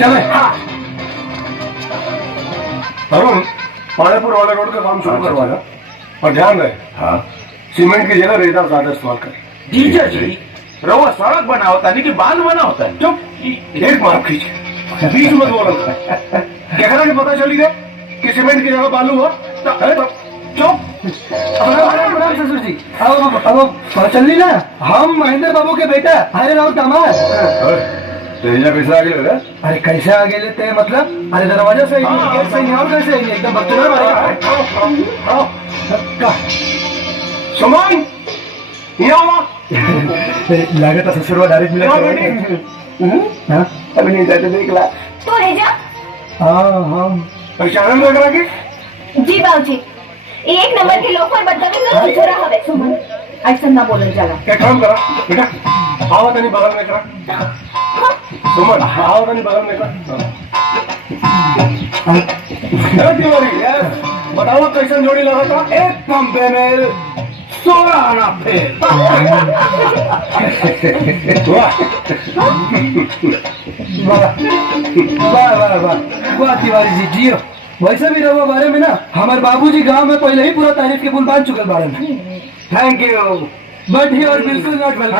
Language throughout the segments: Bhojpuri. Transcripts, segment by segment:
चले। हाँ अरुण, पानीपुर वाले रोड का काम शुरू करवाना और ध्यान रहे। हाँ सीमेंट की जगह रेता ज्यादा इस्तेमाल करें। जीजा जी रवा सड़क बना होता नहीं कि बांध बना होता है। चुप, एक मार खींचे बीच मत बोलो। कहना कि पता चली गए कि सीमेंट की जगह बालू हुआ। चुप। प्रणाम ससुर जी। अब पता चल रही ना, हम महेंद्र बाबू के बेटा हरे राव दामाद। तेजा कैसे आगे लग रहा है? अरे कैसे आगे लेते हैं मतलब? अरे दरवाजा से गेट से नहीं और कैसे आएंगे? एकदम बक्चों सुमन, लागत है ससुरवा डायरेक्ट मिला। अभी नहीं जाते देख ला। तो रह जा। हाँ पहचान लग रहा कि जी बाबूजी, एक नंबर के लोग पर बदतमीज और छिछोरा हवे। सुमन ऐसा ना बोलल जाला। क्या काम करा बेटा? आओ तनी बगल में करा। सुमन आओ तनी बगल में करा। तिवारी बताओ कैसन जोड़ी लगा था? एकदम बेमेल 16 आना फेल। वाह तिवारी जी जियो। वैसे भी रहो बारे में ना, हमारे बाबूजी गांव में पहले ही पूरा तारीफ के पुल बांध चुकल बारे में। थैंक यू बट ही और बिल्कुल नॉट वेलकम।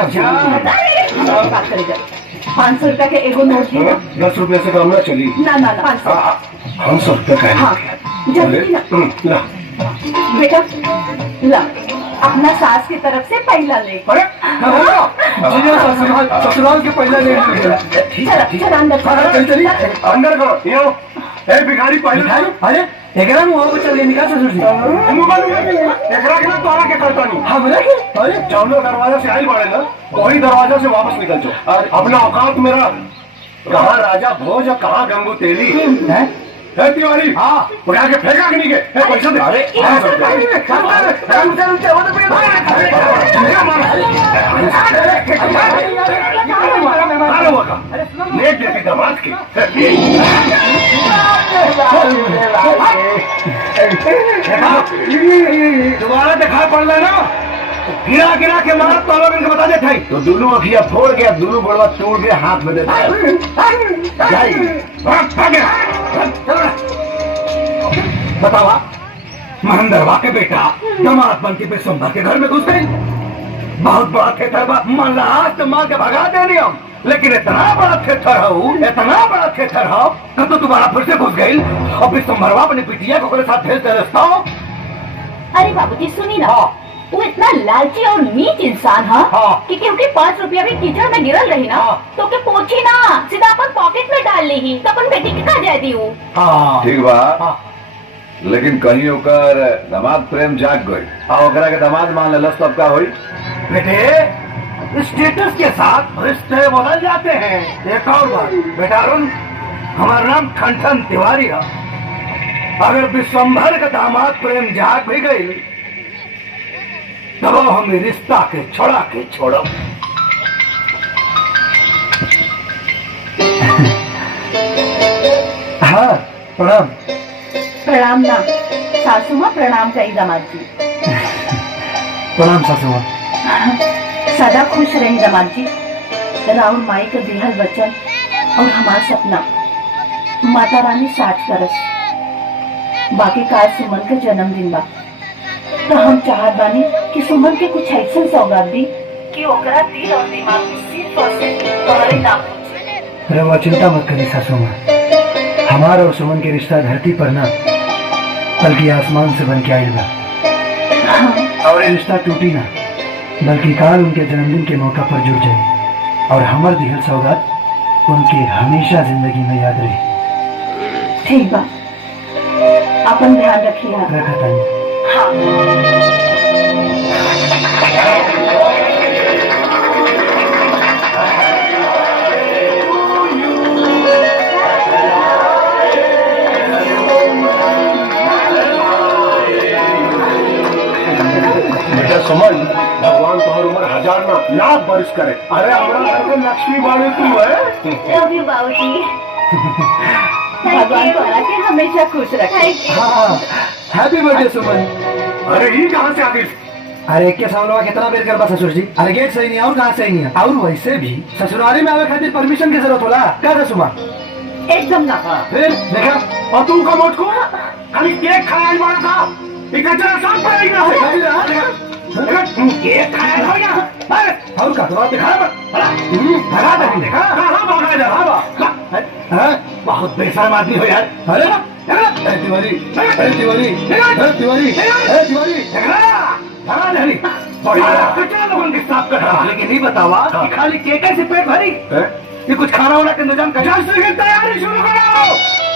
500 रुपया के एगो नोट है ना? 10 रुपये से काम ना चली। ना 500। 500 रुपये का हाँ जल्दी ना ला। बेटा, ला अपना सास की तरफ से पहला ले। अरे ससुराल के पहला ले चल अंदर चलिए अंदर करो। यो ए भिखारी पहले। अरे एकरा में वो चल निकाल ससुर जी। मोबाइल एकरा के ना तोरा के करता नहीं। हमरा के अरे जौनो दरवाजा से आई बाड़े ना, वही दरवाजा से वापस निकल जाओ। और अपना औकात मेरा कहाँ राजा भोज और कहाँ गंगू तेली है। तिवारी हाँ उठा के फेंका कि नहीं के? पैसा दे। अरे नेट देखी दामाद की। दोबारा दिखा पड़ला ना, गिरा गिरा के मारा तो लोग इनको बता देते हैं। तो दोनों अखिया फोड़ गया, दोनों बड़वा तोड़ के हाथ में देता बतावा महेंद्रवा के बेटा दामाद बन के बिशंभर के घर में घुस गई। बहुत बड़ा थेथर बा, मल्लाह तो मार के भगा देनी हम। लेकिन इतना बड़ा थेथर हो, इतना बड़ा थेथर हो कि तो दोबारा फिर से घुस गई और बिशंभरवा अपनी बिटिया को अपने साथ भेज दे रस्ता। अरे बाबूजी सुनी ना, वो इतना लालची और नीच इंसान है कि क्योंकि 5 रुपया भी कीचड़ में गिरल रही ना तो के पूछी ना सीधा अपन पॉकेट में डाल ली तो अपन बेटी के कहा जाए दी हूँ। ठीक बा, लेकिन कहीं ओकर दामाद प्रेम जाग गई और ओकरा के दामाद मान लेलस तब का होई? बेटे स्टेटस के साथ रिश्ते बदल जाते हैं। एक और बात बेटा अरुण, हमारा नाम खंठन तिवारी है। अगर विश्वंभर का दामाद प्रेम जाग भी गई तब हमें रिश्ता के छोड़ा के छोड़ो। हाँ प्रणाम। प्रणाम ना सासू माँ, प्रणाम करी दामाद जी। प्रणाम सासू माँ। सदा खुश रही दामाद जी। राउर माई का दिहल वचन और हमारा सपना माता रानी साच करस। बाकी काल सुमन के जन्मदिन बा तो हम चाहत बानी कि सुमन के कुछ ऐसा सौगात दी कि ओकरा दिल और दिमाग में सिर्फ और सिर्फ तुम्हारे नाम पहुंचे। रवा चिंता मत करी सासू माँ, हमारा और सुमन के रिश्ता धरती पर ना बल्कि आसमान से बन के आयल बा। और ये रिश्ता टूटी ना बल्कि काल उनके जन्मदिन के मौका पर जुड़ जाए और हमार दिहल सौगात उनके हमेशा जिंदगी में याद रहे। ठीक बा, अपन ध्यान रखिए। रखा तानी। बेटा समझ, भगवान तुम्हारी उम्र 1000 ना लाख बरस करे। अरे हमारा घर में लक्ष्मी बाड़ी तू है। लव यू बाबूजी। भगवान तुम्हारा के हमेशा खुश रखे। हैप्पी बर्थडे सुमन। अरे ये कहाँ से आ गई? अरे के सामने कितना बेर करबा ससुर जी? अरे गेट सही नहीं और कहाँ सही नहीं है। और वैसे भी ससुरारी में आवे खातिर परमिशन की जरूरत होला का ससुमा? एकदम ना। फिर देखा और तू का मोट को खाली केक खाया बड़ा था ये कचरा साफ पड़ेगा केक खाया हो गया और का तो दिखा भगा दे देखा कहां भागा जा हां बहुत बेशरम आदमी हो यार। अरे तिवारी तिवारी तिवारी तिवारी भगा नहीं कचरा लोगों के साफ कर रहा लेकिन नहीं बतावा कि खाली केक से पेट भरी ये कुछ खाना वाला का इंतजाम कर तैयारी शुरू करो।